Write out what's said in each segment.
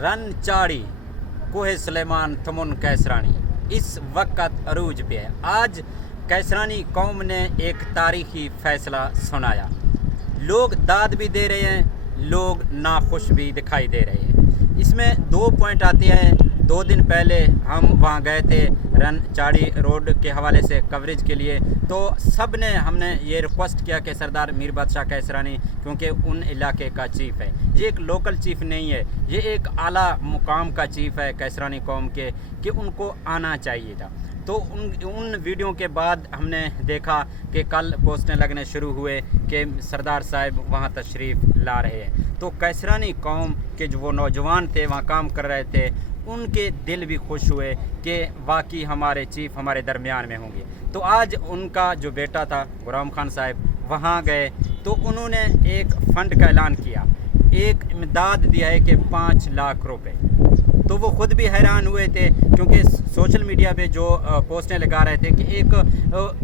Run चाड़ी कोहे सुलेमान थमुन कैसरानी इस वक्त अरूज पे है। आज कैसरानी कौम ने एक तारीखी फैसला सुनाया। लोग दाद भी दे रहे हैं, लोग नाखुश भी दिखाई दे रहे हैं। इसमें दो पॉइंट आते हैं। 2 दिन पहले हम वहाँ गए थे रन चाड़ी रोड के हवाले से कवरेज के लिए, तो हमने ये रिक्वेस्ट किया कि सरदार मीर बादशाह कैसरानी, क्योंकि उन इलाके का चीफ़ है, ये एक लोकल चीफ़ नहीं है, ये एक आला मुकाम का चीफ़ है कैसरानी कौम के, कि उनको आना चाहिए था। तो उन वीडियो के बाद हमने देखा कि कल पोस्टें लगने शुरू हुए कि सरदार साहब वहाँ तशरीफ़ ला रहे हैं। तो कैसरानी कौम के जो वो नौजवान थे वहाँ काम कर रहे थे, उनके दिल भी खुश हुए कि वाकई हमारे चीफ़ हमारे दरमियान में होंगे। तो आज उनका जो बेटा था गुलाम खान साहब वहाँ गए, तो उन्होंने एक फ़ंड का ऐलान किया, एक इमदाद दिया है कि 5 लाख रुपए। तो वो ख़ुद भी हैरान हुए थे, क्योंकि सोशल मीडिया पे जो पोस्टें लगा रहे थे कि एक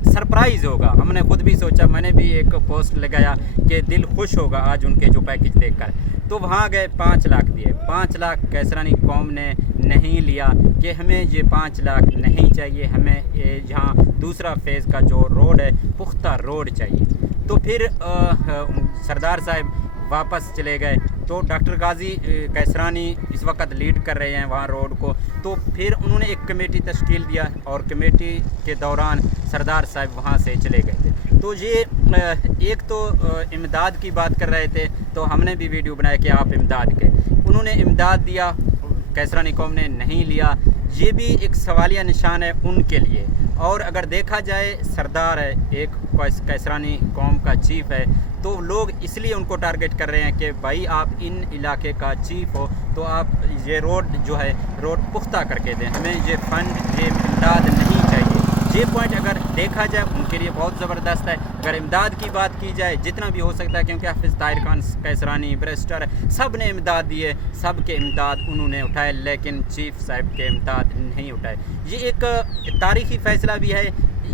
सरप्राइज़ होगा। हमने ख़ुद भी सोचा, मैंने भी एक पोस्ट लगाया कि दिल खुश होगा आज उनके जो पैकेज देखकर। तो वहाँ गए 5 लाख दिए। 5 लाख कैसरानी कौम ने नहीं लिया कि हमें ये 5 लाख नहीं चाहिए, हमें यहाँ दूसरा फेज़ का जो रोड है पुख्ता रोड चाहिए। तो फिर सरदार साहब वापस चले गए। तो डॉक्टर गाजी कैसरानी इस वक्त लीड कर रहे हैं वहाँ रोड को। तो फिर उन्होंने एक कमेटी तश्कील दिया और कमेटी के दौरान सरदार साहब वहाँ से चले गए थे। तो ये एक तो इमदाद की बात कर रहे थे, तो हमने भी वीडियो बनाया कि आप इमदाद के, उन्होंने इमदाद दिया, कैसरानी कौम ने नहीं लिया। ये भी एक सवालिया निशान है उनके लिए। और अगर देखा जाए सरदार है, एक कैसरानी कौम का चीफ़ है, तो लोग इसलिए उनको टारगेट कर रहे हैं कि भाई आप इन इलाके का चीफ़ हो, तो आप ये रोड जो है रोड पुख्ता करके दें, हमें ये फ़ंड ये इमदाद नहीं चाहिए। ये पॉइंट अगर देखा जाए उनके लिए बहुत ज़बरदस्त है। अगर इमदाद की बात की जाए, जितना भी हो सकता है, क्योंकि हाफिज़ ताहिर खान कैसरानी बैरिस्टर सब ने इमदाद दिए, सब के इमदाद उन्होंने उठाए, लेकिन चीफ़ साहब के इमदाद नहीं उठाए। ये एक तारीख़ी फ़ैसला भी है,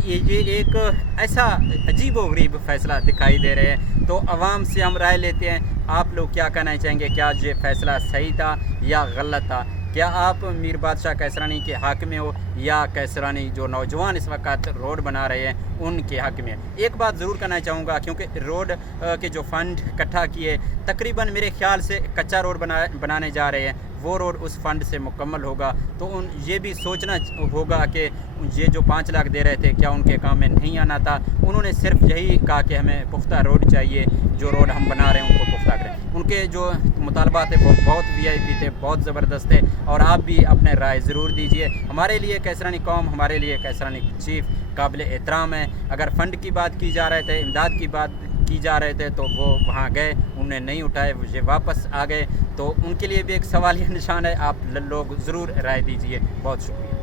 ये एक ऐसा अजीब व गरीब फ़ैसला दिखाई दे रहे हैं। तो आवाम से हम राय लेते हैं, आप लोग क्या कहना चाहेंगे? क्या ये फ़ैसला सही था या गलत था? क्या आप मीर बादशाह कैसरानी के हक़ में हो या कैसरानी जो नौजवान इस वक्त रोड बना रहे हैं उनके हक़ में? एक बात ज़रूर कहना चाहूँगा, क्योंकि रोड के जो फ़ंड इकट्ठा किए, तकरीबन मेरे ख़्याल से कच्चा रोड बनाने जा रहे हैं, वो रोड उस फ़ंड से मुकम्मल होगा। तो ये भी सोचना होगा कि ये जो 5 लाख दे रहे थे, क्या उनके काम में नहीं आना था? उन्होंने सिर्फ यही कहा कि हमें पुख्ता रोड चाहिए, जो रोड हम बना रहे हैं उनको पुख्ता करें। उनके जो मुतालबात थे वो बहुत VIP थे, बहुत ज़बरदस्त थे। और आप भी अपने राय ज़रूर दीजिए। हमारे लिए कैसरानी कौम, हमारे लिए कैसरानी चीफ़ काबिल एहतराम है। अगर फ़ंड की बात की जा रहे थे, इमदाद की बात की जा रहे थे, तो वो वहाँ गए, उन्हें नहीं उठाए, वो वापस आ गए। तो उनके लिए भी एक सवालिया निशान है। आप लोग ज़रूर राय दीजिए। बहुत शुक्रिया।